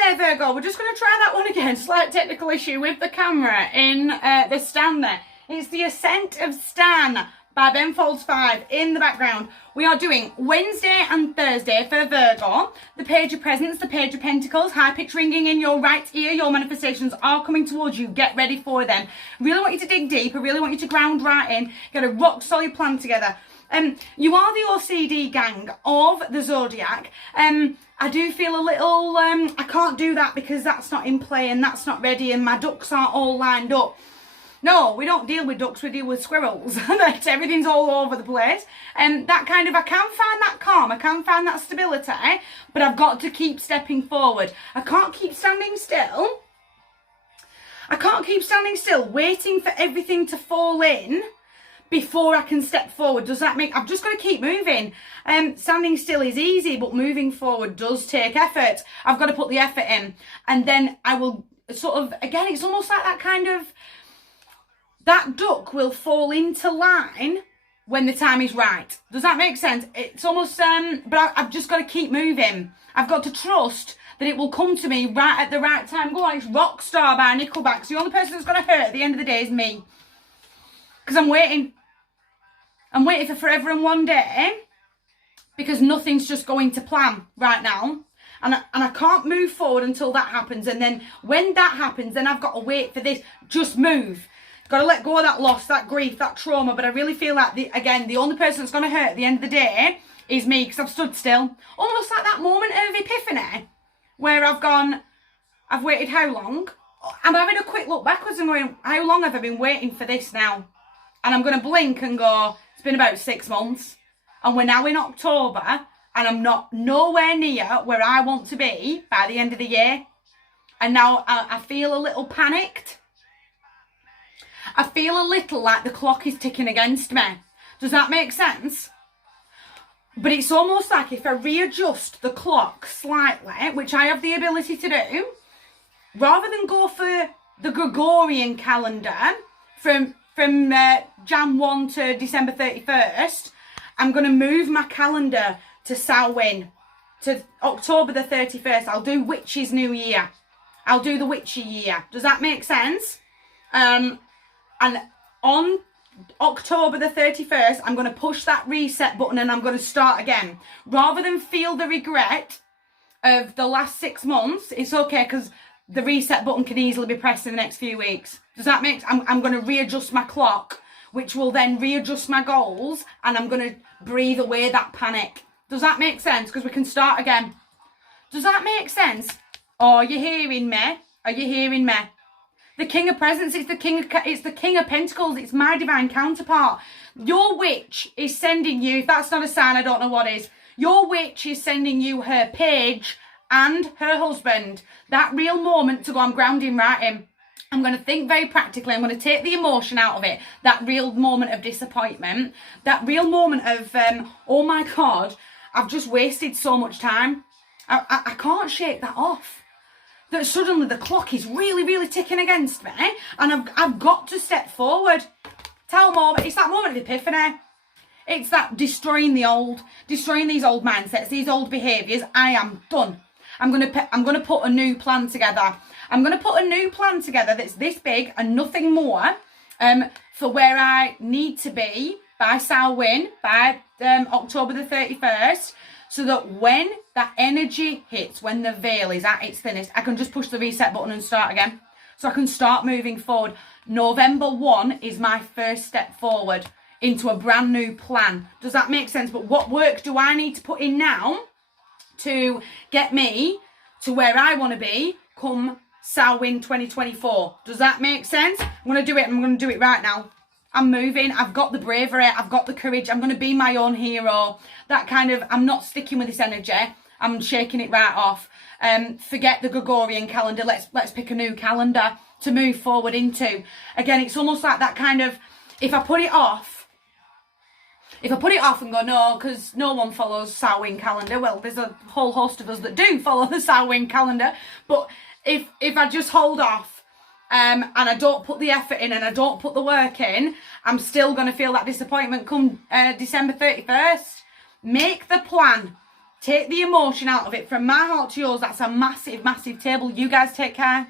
Hi there, Virgo. We're just going to try that one again. Slight technical issue with the camera in the stand there. It's the Ascent of Stan by Ben Folds 5 in the background. We are doing Wednesday and Thursday for Virgo. The Page of Presents, the Page of Pentacles, high pitch ringing in your right ear. Your manifestations are coming towards you. Get ready for them. Really want you to dig deep. I really want you to ground right in. Get a rock solid plan together. You are the OCD gang of the Zodiac. I do feel a little, I can't do that because that's not in play and that's not ready and my ducks aren't all lined up. No, we don't deal with ducks, we deal with squirrels. That everything's all over the place. That kind of, I can find that calm, I can find that stability, but I've got to keep stepping forward. I can't keep standing still. I can't keep standing still, waiting for everything to fall in before I can step forward. Does that make, I've just got to keep moving. Standing still is easy, but moving forward does take effort. I've got to put the effort in. And then I will sort of, again, it's almost like that kind of, that duck will fall into line when the time is right. Does that make sense? It's almost, but I've just got to keep moving. I've got to trust that it will come to me right at the right time. Go on, it's Rockstar by Nickelback. So the only person that's going to hurt at the end of the day is me. Because I'm waiting. I'm waiting for forever and one day because nothing's just going to plan right now. And I can't move forward until that happens. And then when that happens, then I've got to wait for this. Just move. Got to let go of that loss, that grief, that trauma. But I really feel like, the only person that's going to hurt at the end of the day is me because I've stood still. Almost like that moment of epiphany where I've waited how long? I'm having a quick look backwards and going, how long have I been waiting for this now? And I'm going to blink and go, it's been about 6 months. And we're now in October and I'm not nowhere near where I want to be by the end of the year. And now I feel a little panicked. I feel a little like the clock is ticking against me. Does that make sense? But it's almost like if I readjust the clock slightly, which I have the ability to do, rather than go for the Gregorian calendar from Jan 1 to December 31st, I'm going to move my calendar to Samhain, to October the 31st. I'll do Witch's New Year. I'll do the Witchy Year. Does that make sense? And on October the 31st, I'm going to push that reset button and I'm going to start again. Rather than feel the regret of the last 6 months, it's okay because the reset button can easily be pressed in the next few weeks. Does that make sense? I'm going to readjust my clock, which will then readjust my goals, and I'm going to breathe away that panic. Does that make sense? Because we can start again. Does that make sense? Oh, are you hearing me? Are you hearing me? The King of Presents, it's the King of Pentacles, it's my divine counterpart. Your witch is sending you, if that's not a sign, I don't know what is. Your witch is sending you her page and her husband. That real moment to go, I'm grounding right in. I'm going to think very practically. I'm going to take the emotion out of it. That real moment of disappointment. That real moment of, oh my God, I've just wasted so much time. I can't shake that off. That suddenly the clock is really, really ticking against me. And I've got to step forward. It's that moment of epiphany. It's that destroying these old mindsets, these old behaviours. I am done. I'm going to put a new plan together. I'm going to put a new plan together that's this big and nothing more for where I need to be by Samhain, by October the 31st, so that when that energy hits, when the veil is at its thinnest, I can just push the reset button and start again. So I can start moving forward. November 1 is my first step forward into a brand new plan. Does that make sense? But what work do I need to put in now to get me to where I want to be come Samhain 2024? Does that make sense? I'm going to do it. I'm going to do it right now. I'm moving. I've got the bravery. I've got the courage. I'm going to be my own hero. That kind of, I'm not sticking with this energy. I'm shaking it right off. Forget the Gregorian calendar. Let's pick a new calendar to move forward into. Again, it's almost like that kind of, if I put it off and go, no, because no one follows Samhain calendar. Well, there's a whole host of us that do follow the Samhain calendar. But if I just hold off and I don't put the effort in and I don't put the work in, I'm still going to feel that disappointment come December 31st. Make the plan. Take the emotion out of it. From my heart to yours, that's a massive, massive table. You guys take care.